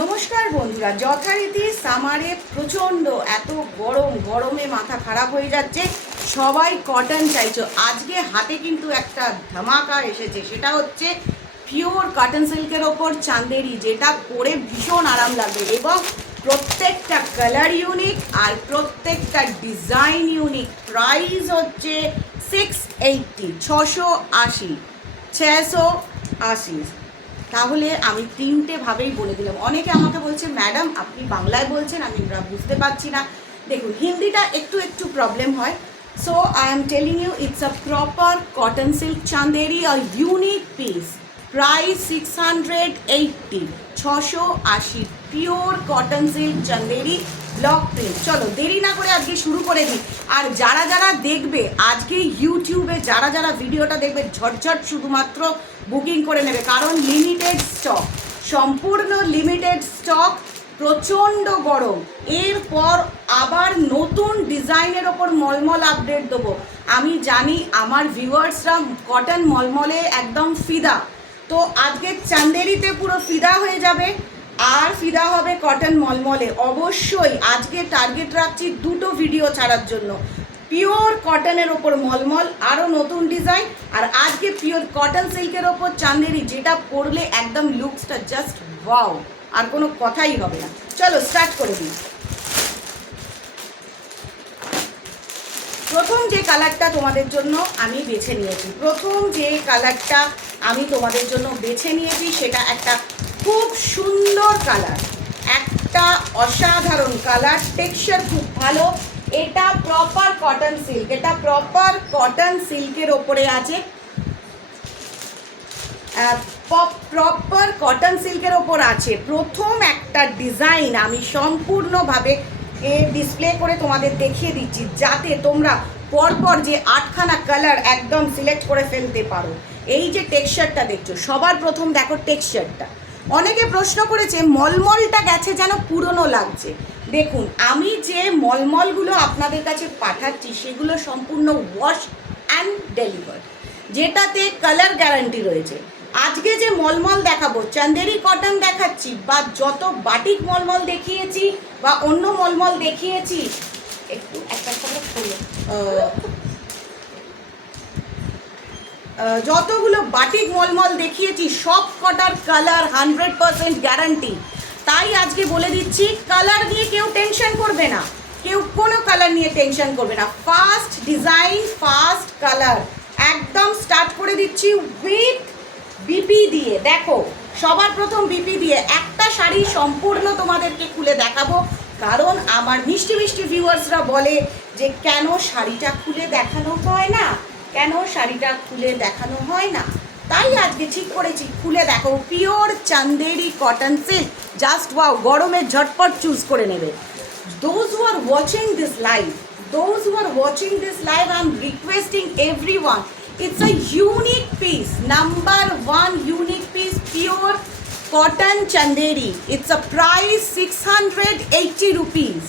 নমস্কার বন্ধুরা, যথারীতি সামারে প্রচণ্ড এত গরমে মাথা খারাপ হয়ে যাচ্ছে। সবাই কটন চাইছো। আজকে হাতে কিন্তু একটা ধামাকা এসেছে, সেটা হচ্ছে পিওর কটন সিল্কের ওপর চান্দেরি, যেটা পরে ভীষণ আরাম লাগবে এবং প্রত্যেকটা কালার ইউনিক আর প্রত্যেকটা ডিজাইন ইউনিক। প্রাইস হচ্ছে 680, 680। তাহলে আমি তিনটে ভাবেই বলে দিলাম। অনেকে আমাকে বলছে ম্যাডাম আপনি বাংলায় বলছেন, আমি বুঝতে পারছি না। দেখুন, হিন্দিটা একটু একটু প্রবলেম হয়। So I am telling you, it's a proper cotton silk Chanderi, a unique piece. Price 680, 680, pure cotton silk Chanderi block print. চলো দেরি না করে আজকে শুরু করে দিই। আর যারা যারা দেখবে আজকে ইউটিউবে, যারা যারা ভিডিওটা দেখবে, ঝটঝট শুধুমাত্র বুকিং করে নেবে, কারণ লিমিটেড স্টক, সম্পূর্ণ লিমিটেড স্টক। প্রচণ্ড গরম, এরপর আবার নতুন ডিজাইনের ওপর মলমল আপডেট দেবো। আমি জানি আমার ভিউয়ার্সরা কটন মলমলে একদম ফিদা, তো আজকে চান্দেরিতে পুরো ফিদা হয়ে যাবে আর ফিদা হবে কটন মলমলে। অবশ্যই আজকে টার্গেট রাখছি দুটো ভিডিও ছাড়ার জন্য। পিওর কটনের ওপর মলমল, আরও নতুন ডিজাইন, আর আজকে পিওর কটন সিল্কের ওপর চান্দেরি, যেটা পরলে একদম লুকসটা জাস্ট ওয়াও, আর কোনো কথাই হবে না। চলো স্টার্ট করে দিই। প্রথম যে কালারটা তোমাদের জন্য আমি বেছে নিয়েছি, সেটা একটা খুব সুন্দর কালার, একটা অসাধারণ কালার, টেক্সচার খুব ভালো। এটা প্রপার কটন সিল্ক, এটা প্রপার কটন সিল্কের ওপরে আছে, প্রপার কটন সিল্কের ওপর আছে। প্রথম একটা ডিজাইন আমি সম্পূর্ণভাবে ডিসপ্লে করে তোমাদের দেখিয়ে দিচ্ছি, যাতে তোমরা পরপর যে 8খানা কালার একদম সিলেক্ট করে ফেলতে পারো। এই যে টেক্সচারটা দেখছো, সবার প্রথম দেখো টেক্সচারটা। অনেকে প্রশ্ন করেছে মলমলটা গেছে যেন পুরনো লাগছে। দেখুন, আমি যে মলমলগুলো আপনাদের কাছে পাঠাচ্ছি সেগুলো সম্পূর্ণ ওয়াশ অ্যান্ড ডেলিভার, যেটাতে কালার গ্যারান্টি রয়েছে। আজকে যে মলমল দেখাবো, চান্দেরি কটন দেখাচ্ছি, বা যত বাটিক মলমল দেখিয়েছি বা অন্য মলমল দেখিয়েছি, একটু একটা যতগুলো বাটিক মলমল দেখিয়েছি সব কটার কালার 100% গ্যারান্টি। তাই আজকে বলে দিচ্ছি, কালার নিয়ে কেউ টেনশন করবে না, কেউ কোনো কালার নিয়ে টেনশন করবে না। ফার্স্ট ডিজাইন, ফার্স্ট কালার, একদম স্টার্ট করে দিচ্ছি উইথ বিপি দিয়ে। দেখো, সবার প্রথম বিপি দিয়ে একটা শাড়ি সম্পূর্ণ তোমাদেরকে খুলে দেখাবো, কারণ আমার মিষ্টি মিষ্টি ভিউয়ার্সরা বলে যে কেন শাড়িটা খুলে দেখানো হয় না, কেন শাড়িটা খুলে দেখানো হয় না। তাই আজকে ঠিক করেছি খুলে দেখো। Pure Chanderi cotton silk, just wow, গরমে ঝটপট চুজ করে নেবে। Those who are watching this live, I'm requesting everyone, it's a unique piece, number one unique piece, pure cotton chanderi. It's a price 680 rupees.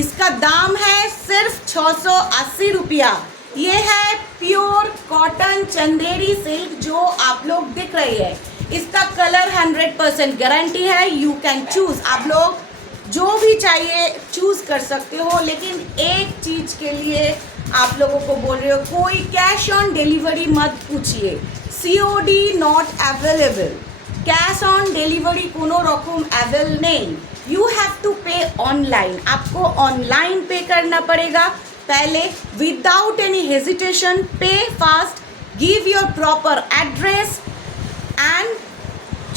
इसका दाम है सिर्फ 680 रुपया। ये है प्योर कॉटन चंदेरी सिल्क जो आप लोग दिख रही है। इसका कलर 100% गारंटी है। यू कैन चूज, आप लोग जो भी चाहिए चूज कर सकते हो, लेकिन एक चीज के लिए आप लोगों को बोल रहे हो, कोई कैश ऑन डिलीवरी मत पूछिए। COD not available, cash on delivery कोनो रकम अवेल नहीं। You have to pay online, आपको ऑनलाइन पे करना पड़ेगा पहले, without any hesitation. Pay fast, give your proper address and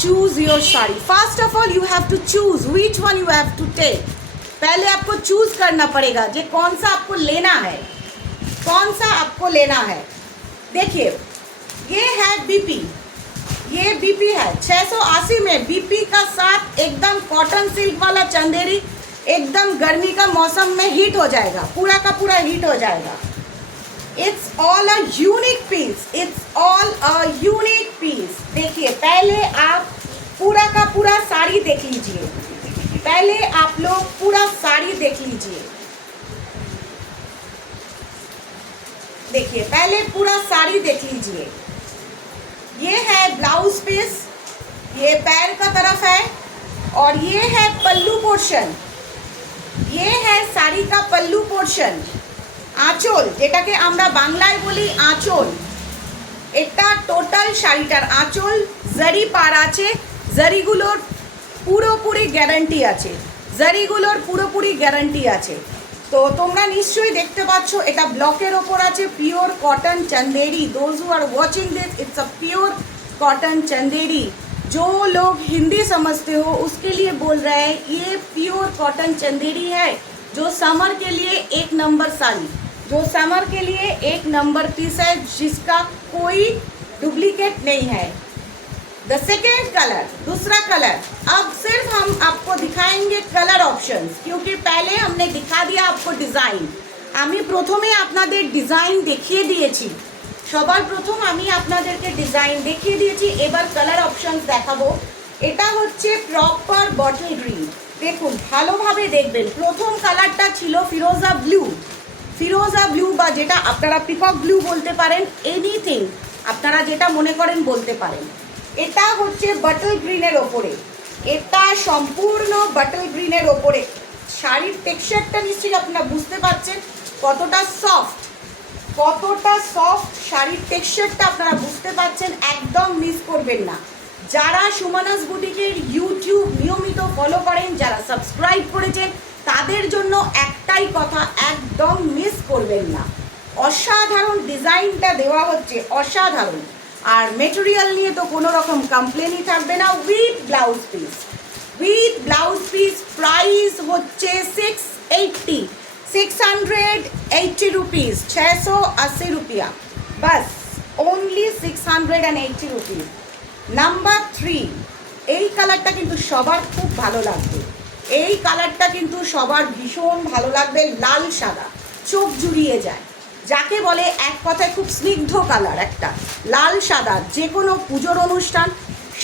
choose your sari. First of all you have to choose which one you have to take. पहले आपको choose करना पड़ेगा जे कौन सा आपको लेना है, कौन सा आपको लेना है। देखिए, ये है बीपी, ये बीपी है 680 में। बीपी का साथ एकदम कॉटन सिल्क वाला चंदेरी, एकदम गर्मी का मौसम में हिट हो जाएगा, पूरा का पूरा हिट हो जाएगा। It's all a unique piece, it's all a unique piece. देखिए, पहले आप पूरा का पूरा साड़ी देख लीजिए, पहले आप लोग पूरा साड़ी देख लीजिए। देखिए, पहले पूरा साड़ी देख लीजिए। ये है ब्लाउज पीस, ये पैर का तरफ है, और ये है पल्लू पोर्शन, ये है শাড়ি का पल्लू पोर्शन। আঁচল, যেটাকে আমরা বাংলায় বলি আঁচল, এটা টোটাল শাড়িটার আঁচল। জারি পার আছে, জারিগুলোর পুরোপুরি গ্যারান্টি আছে, জারিগুলোর পুরোপুরি গ্যারান্টি আছে। তো তোমরা নিশ্চয়ই দেখতে পাচ্ছ এটা ব্লকের ওপর আছে, pure cotton Chanderi. Those who are watching this, it's a pure cotton Chanderi. जो लोग हिंदी समझते हो उसके लिए बोल रहे हैं, ये प्योर कॉटन चंदेरी है, जो समर के लिए एक नंबर साड़ी, जो समर के लिए एक नंबर पीस है, जिसका कोई डुप्लीकेट नहीं है। द सेकेंड कलर, दूसरा कलर, अब सिर्फ हम आपको दिखाएंगे कलर ऑप्शंस, क्योंकि पहले हमने दिखा दिया आपको डिज़ाइन। আমি প্রথমে আপনাদের ডিজাইন দেখিয়ে দিয়েছি, সবার প্রথম আমি আপনাদেরকে ডিজাইন দেখিয়ে দিয়েছি। এবার কালার অপশনস দেখাবো। এটা হচ্ছে প্রপার বটল গ্রিন, দেখুন ভালোভাবে দেখবেন। প্রথম কালারটা ছিল ফিরোজা ব্লু, ফিরোজা ব্লু বা যেটা আপনারা পিকক ব্লু বলতে পারেন, এনিথিং আপনারা যেটা মনে করেন বলতে পারেন। এটা হচ্ছে বটল গ্রিনের ওপরে, এটা সম্পূর্ণ বটল গ্রিনের ওপরে। শাড়ির টেক্সচারটা নিশ্চয়ই আপনারা বুঝতে পারছেন কতটা সফট, কতটা সফট শাড়ির টেক্সচারটা আপনারা বুঝতে পারছেন। একদম মিস করবেন না। যারা সুমনাস বুটিকের ইউটিউব নিয়মিত ফলো করেন, যারা সাবস্ক্রাইব করেছেন, তাদের জন্য একটাই কথা, একদম মিস করবেন না। অসাধারণ ডিজাইনটা দেওয়া হচ্ছে, অসাধারণ। আর মেটেরিয়াল নিয়ে তো কোনো রকম কমপ্লেনই থাকবে না। With blouse piece, with blouse piece price হচ্ছে 680, 680 रुपीज़, 680 रुपया, बस ओनली 680 रुपीज़। নাম্বার 3, এই কালারটা কিন্তু সবার খুব ভালো লাগবে, এই কালারটা কিন্তু সবার ভীষণ ভালো লাগবে। লাল সাদা, চোখ জুড়িয়ে যায়, যাকে বলে এক কথায় খুব স্নিগ্ধ কালার একটা লাল সাদা। যে কোনো পুজোর অনুষ্ঠান,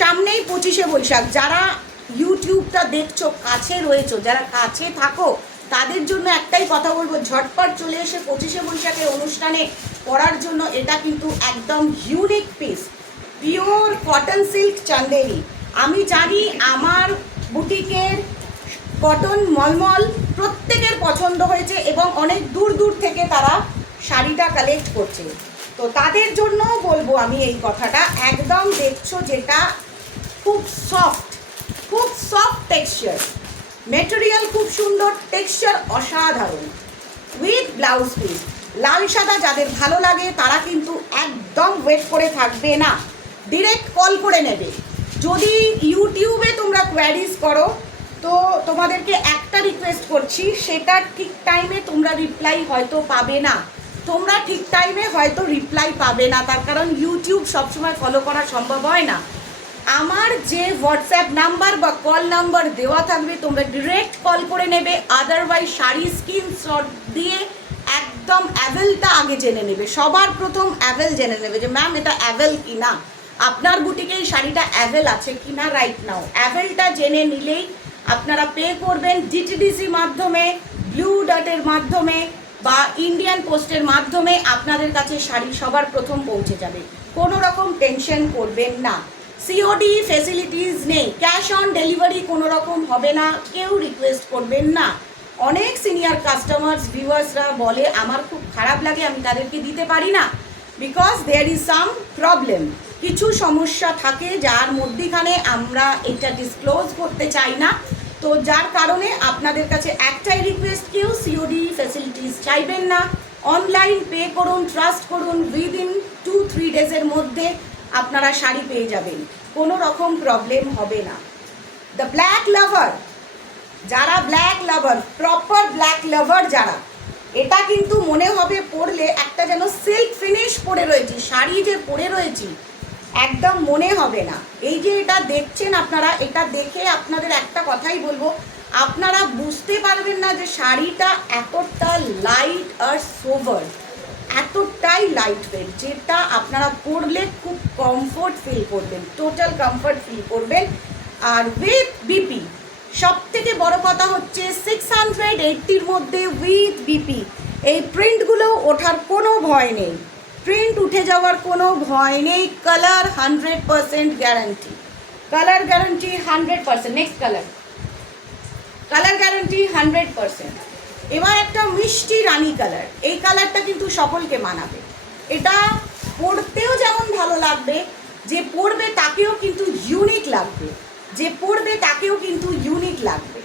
সামনেই 25শে বৈশাখ, যারা ইউটিউবটা দেখছো কাছে রয়েছো, যারা কাছে থাকো, তাদের জন্য একটাই কথা বলবো, ঝটপট চলে এসে 25শে বৈশাখের অনুষ্ঠানে পরার জন্য এটা কিন্তু একদম unique piece, pure cotton silk Chanderi. আমি জানি আমার বুটিকের কটন মলমল প্রত্যেকের পছন্দ হয়েছে এবং অনেক দূর দূর থেকে তারা শাড়িটা কালেক্ট করছে। তো তাদের জন্য বলবো আমি এই কথাটা, একদম দেখছো যেটা খুব সফট, খুব সফট টেক্সচার, মেটেরিয়াল খুব সুন্দর, টেক্সচার অসাধারণ, উইথ ব্লাউজ পিস। লাল সাদা যাদের ভালো লাগে তারা কিন্তু একদম ওয়েট করে থাকবে না, ডিরেক্ট কল করে নেবে। যদি ইউটিউবে তোমরা কোয়ারিজ করো তো তোমাদেরকে একটা রিকোয়েস্ট করছি, সেটা ঠিক টাইমে তোমরা রিপ্লাই হয়তো পাবে না, তোমরা ঠিক টাইমে হয়তো রিপ্লাই পাবে না, তার কারণ ইউটিউব সবসময় ফলো করা সম্ভব হয় না। আমার যে হোয়াটসঅ্যাপ নাম্বার বা কল নাম্বার দেওয়া থাকবে তোমরা ডিরেক্ট কল করে নেবে, আদারওয়াইজ শাড়ি স্ক্রিনশট দিয়ে একদম অ্যাভেলটা আগে জেনে নেবে। সবার প্রথম অ্যাভেল জেনে নেবে যে ম্যাম এটা অ্যাভেল কি না, আপনার বুটিকে এই শাড়িটা অ্যাভেল আছে কি না রাইট নাও। অ্যাভেলটা জেনে নিলেই আপনারা পে করবেন ডিটিডিসি মাধ্যমে, ব্লু ডার্টের মাধ্যমে বা ইন্ডিয়ান পোস্টের মাধ্যমে আপনাদের কাছে শাড়ি সবার প্রথম পৌঁছে যাবে। কোনো রকম টেনশন করবেন না। সিওডি ফেসিলিটিস নেই, ক্যাশ অন ডেলিভারি কোনো রকম হবে না, কেউ রিকোয়েস্ট করবেন না। অনেক সিনিয়র কাস্টমার্স ভিউয়ার্সরা বলে আমার খুব খারাপ লাগে আমি তাদেরকে দিতে পারি না, because there is some problem, কিছু সমস্যা থাকে যার মধ্যেখানে আমরা এটা ডিসক্লোজ করতে চাই না। তো যার কারণে আপনাদের কাছে একটাই রিকোয়েস্ট, কেউ সিওডি ফেসিলিটিস চাইবেন না, অনলাইন পে করুন, ট্রাস্ট করুন, উইদিন 2-3 ডেজের মধ্যে আপনারা শাড়ি পেয়ে যাবেন, কোনো রকম প্রবলেম হবে না। দ্য ব্ল্যাক লাভার, যারা ব্ল্যাক লাভার, প্রপার ব্ল্যাক লাভার যারা, এটা কিন্তু মনে হবে পরলে একটা যেন সিল্ক ফিনিশ পরে রয়েছি, শাড়ি যে পরে রয়েছি একদম মনে হবে না। এই যে এটা দেখছেন আপনারা, এটা দেখে আপনাদের একটা কথাই বলবো, আপনারা বুঝতে পারবেন না যে শাড়িটা এতটা লাইট আর সোভার, এতটাই লাইট ওয়েট, যেটা আপনারা পরলে খুব কমফোর্ট ফিল করবেন, টোটাল কমফোর্ট ফিল করবেন। আর উইথ বিপি, সব থেকে বড় কথা হচ্ছে 680-র মধ্যে উইথ বিপি, এই প্রিন্টগুলো ওঠার কোনো ভয় নেই, প্রিন্ট উঠে যাওয়ার কোনো ভয় নেই। Colour 100% guarantee, colour guarantee 100%। Next colour. Colour guarantee 100%। এবার একটা মিষ্টি রানী কালার, এই কালারটা কিন্তু সকলকে মানাবে। এটা পরতেও যেমন ভালো লাগবে, যে পরবে তাকেও কিন্তু ইউনিক লাগবে, যে পরবে তাকেও কিন্তু ইউনিক লাগবে।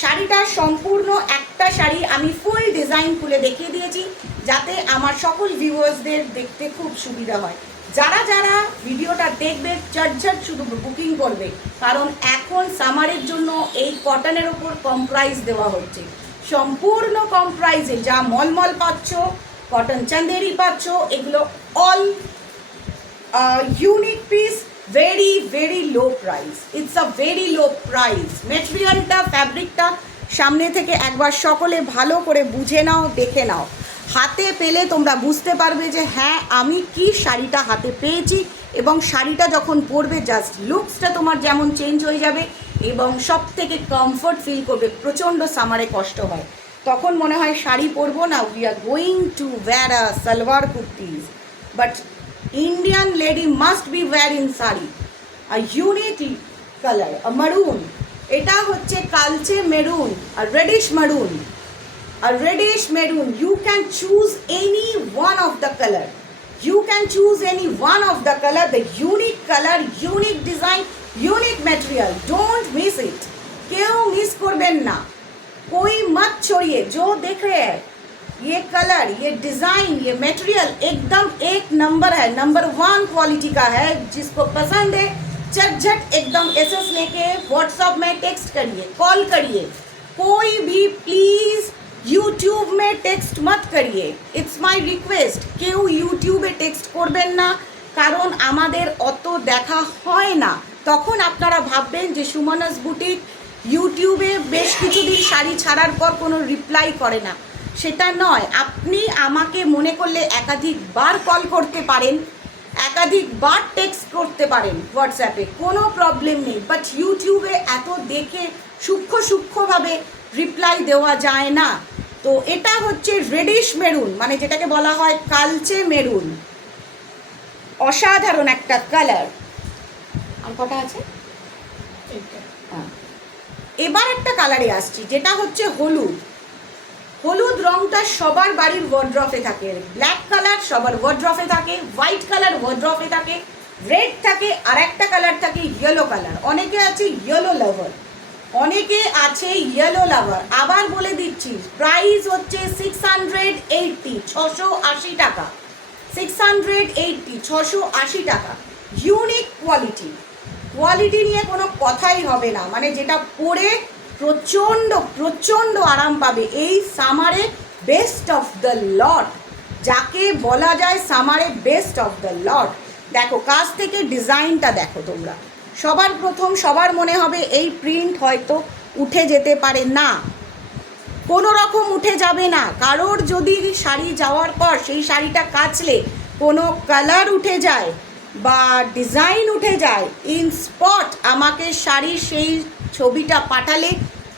শাড়িটা সম্পূর্ণ একটা শাড়ি আমি ফুল ডিজাইন খুলে দেখিয়ে দিয়েছি, যাতে আমার সকল ভিউয়ার্সদের দেখতে খুব সুবিধা হয়। যারা যারা ভিডিওটা দেখবে ঝটঝট শুধু বুকিং করবে, কারণ এখন সামারের জন্য এই কটনের ওপর কম প্রাইস দেওয়া হচ্ছে। সম্পূর্ণ কম প্রাইসে যা মলমল পাচ্ছ, কটন চান্দেরি পাচ্ছ, এগুলো all unique piece, very very low price. It's a very low price. মেটেরিয়ালটা, ফ্যাব্রিকটা সামনে থেকে একবার সকলে ভালো করে বুঝে নাও, দেখে নাও। হাতে পেলে তোমরা বুঝতে পারবে যে হ্যাঁ আমি কি শাড়িটা হাতে পেয়েছি, এবং শাড়িটা যখন পরবে জাস্ট লুকসটা তোমার যেমন চেঞ্জ হয়ে যাবে, এবং সব থেকে কমফর্ট ফিল করবে। প্রচণ্ড সামারে কষ্ট হয়, তখন মনে হয় শাড়ি পরবো না, we are going to wire a salwar kurtis, but Indian lady must be wearing sari. A unique color, a maroon. এটা হচ্ছে কালচে maroon, a reddish maroon. A reddish maroon. You can choose any one of the color. You can choose any one of the color. The unique color, unique design, unique material. Don't miss it. কেউ miss করবেন না। कोई मत छोड़िए, जो देख रहे हैं ये कलर, ये डिज़ाइन, ये मटेरियल एकदम एक नंबर है, नंबर 1 क्वालिटी का है। जिसको पसंद है झट एकदम एसएस लेके व्हाट्सएप में टेक्स्ट करिए, कॉल करिए। कोई भी प्लीज़ यूट्यूब में टेक्स्ट मत करिए, इट्स माई रिक्वेस्ट। কেউ ইউটিউবে টেক্সট করবেন না, কারণ আমাদের অত দেখা হয় না। তখন আপনারা ভাববেন যে সুমনাস বুটিক ইউটিউবে বেশ কিছুদিন শাড়ি ছাড়ার পর কোনো রিপ্লাই করে না, সেটা নয়। আপনি আমাকে মনে করলে একাধিকবার কল করতে পারেন, একাধিকবার টেক্সট করতে পারেন হোয়াটসঅ্যাপে, কোনো প্রবলেম নেই। বাট ইউটিউবে এত দেখে সূক্ষ্মভাবে রিপ্লাই দেওয়া যায় না। তো এটা হচ্ছে রেডিশ মেরুন, মানে যেটাকে বলা হয় কালচে মেরুন, অসাধারণ একটা কালার। আর কটা আছে? এবার একটা কালারে আসছি, যেটা হচ্ছে হলুদ। হলুদ রংটা সবার বাড়ির ওয়ার্ড্রফে থাকে, ব্ল্যাক কালার সবার ওয়ার্ড্রফে থাকে, হোয়াইট কালার ওয়ার্ড্রফে থাকে, রেড থাকে, আর একটা কালার থাকে ইয়েলো কালার। অনেকে আছে ইয়েলো লাভার, অনেকে আছে ইয়েলো লাভার। আবার বলে দিচ্ছি, প্রাইস হচ্ছে 680, 680 টাকা। 680, 680 টাকা। ইউনিক কোয়ালিটি, কোয়ালিটি নিয়ে কোনো কথাই হবে না, মানে যেটা পরে প্রচণ্ড প্রচণ্ড আরাম পাবে এই সামারে। বেস্ট অফ দ্য লট, যাকে বলা যায় সামারে বেস্ট অফ দ্য লট। দেখো কাছ থেকে ডিজাইনটা দেখো তোমরা। সবার প্রথম সবার মনে হবে এই প্রিন্ট হয়তো উঠে যেতে পারে, না, কোনো রকম উঠে যাবে না। কারোর যদি শাড়ি যাওয়ার পর সেই শাড়িটা কাচলে কোনো কালার উঠে যায় বা ডিজাইন উঠে যায়, ইন স্পট আমাকে শাড়ির সেই ছবিটা পাঠালে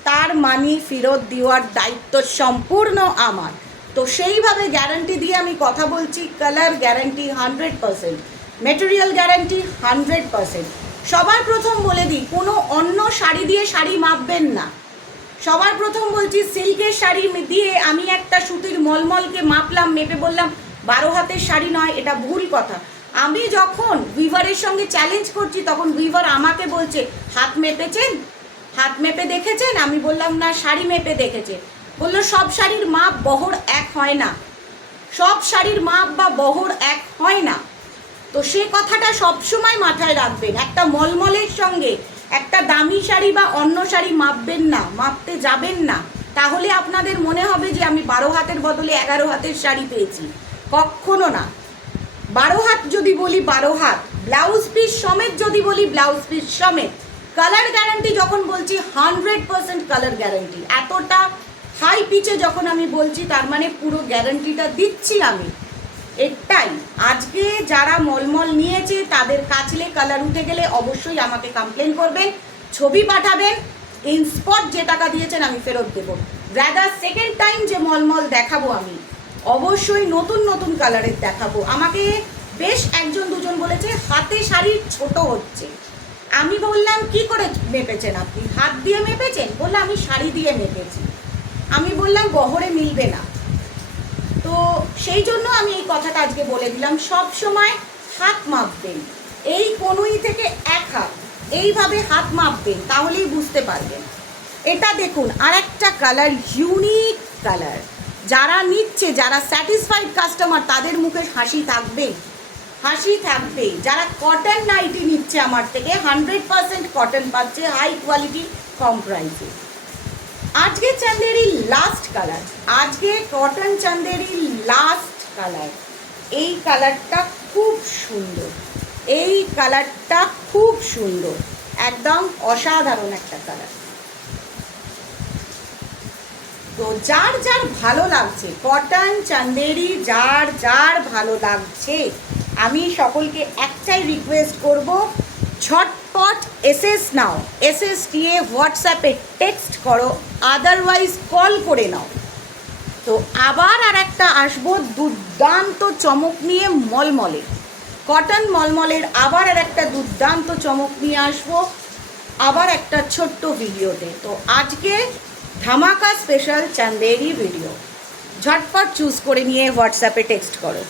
তার মানি ফেরত দেওয়ার দায়িত্ব সম্পূর্ণ আমার। তো সেইভাবে গ্যারান্টি দিয়ে আমি কথা বলছি। Colour guarantee 100%, material guarantee 100%। সবার প্রথম বলে দিই, কোনো অন্য শাড়ি দিয়ে শাড়ি মাপবেন না। সবার প্রথম বলছি, সিল্কের শাড়ি দিয়ে আমি একটা সুতির মলমলকে মাপলাম, মেপে বললাম 12 হাতের শাড়ি নয়, এটা ভুল কথা। আমি যখন উইভারের সঙ্গে চ্যালেঞ্জ করছি, তখন উইভার আমাকে বলছে হাত মেপেছেন, হাত মেপে দেখেছেন? আমি বললাম না, শাড়ি মেপে দেখেছে। বললো সব শাড়ির মাপ বহর এক হয় না, সব শাড়ির মাপ বা বহর এক হয় না। তো সে কথাটা সবসময় মাথায় রাখবেন। একটা মলমলের সঙ্গে একটা দামি শাড়ি বা অন্য শাড়ি মাপবেন না, মাপতে যাবেন না। তাহলে আপনাদের মনে হবে যে আমি 12 হাতের বদলে 11 হাতের শাড়ি পেয়েছি। কখনো না। 12 হাত যদি বলি 12 হাত, ব্লাউজ পিস সমেত যদি বলি ব্লাউজ পিস সমেত। কালার গ্যারান্টি যখন বলছি 100% কালার গ্যারান্টি। এতটা হাই পিচে যখন আমি বলছি, তার মানে পুরো গ্যারান্টিটা দিচ্ছি আমি। একটাই, আজকে যারা মলমল নিয়েছে তাদের কাচলে কালার উঠে গেলে অবশ্যই আমাকে কমপ্লেন করবেন, ছবি পাঠাবেন, ইন স্পট যে টাকা দিয়েছেন আমি ফেরত দেবো। রাদার সেকেন্ড টাইম যে মলমল দেখাবো আমি অবশ্যই নতুন নতুন কালারের দেখাবো। আমাকে বেশ একজন দুজন বলেছে হাতে শাড়ি ছোট হচ্ছে। আমি বললাম কি করে মেপেছেন আপনি? হাত দিয়ে মেপেছেন? বললো আমি শাড়ি দিয়ে মেপেছি। আমি বললাম গহরে মিলবে না। তো সেই জন্য আমি এই কথাটা আজকে বলে দিলাম, সব সময় হাত মাপবেন, এই কনুই থেকে 1 হাত এইভাবে হাত মাপবেন, তাহলেই বুঝতে পারবেন। এটা দেখুন আরেকটা কালার, ইউনিক কালার। যারা নিচ্ছে, যারা স্যাটিসফাইড কাস্টমার, তাদের মুখে হাসি থাকবে, হাসি থাকবে। যারা কটন নাইটি নিচ্ছে আমার থেকে, 100% কটন পাচ্ছে, হাই কোয়ালিটি, কম প্রাইসে। আজকে চান্দেরি লাস্ট কালার, আজকে কটন চান্দেরি লাস্ট কালার। এই কালারটা খুব সুন্দর, এই কালারটা খুব সুন্দর, একদম অসাধারণ একটা কালার। তো যার যার ভালো লাগছে কটন চান্দেরি, যার যার ভালো লাগছে, আমি সকলকে একটাই রিকোয়েস্ট করব, ঝটপট এসএস নাও, এসএস দিয়ে হোয়াটসঅ্যাপে টেক্সট করো, আদারওয়াইজ কল করে নাও। তো আবার আর একটা আসবো দুর্দান্ত চমক নিয়ে, মলমলে কটন মলমলের আবার আর একটা দুর্দান্ত চমক নিয়ে আসবো, আবার একটা ছোট্ট ভিডিওতে। তো আজকে ধামাকা স্পেশাল চান্দেরি ভিডিও, ঝটপট চুজ করে নিয়ে হোয়াটসঅ্যাপে টেক্সট করো।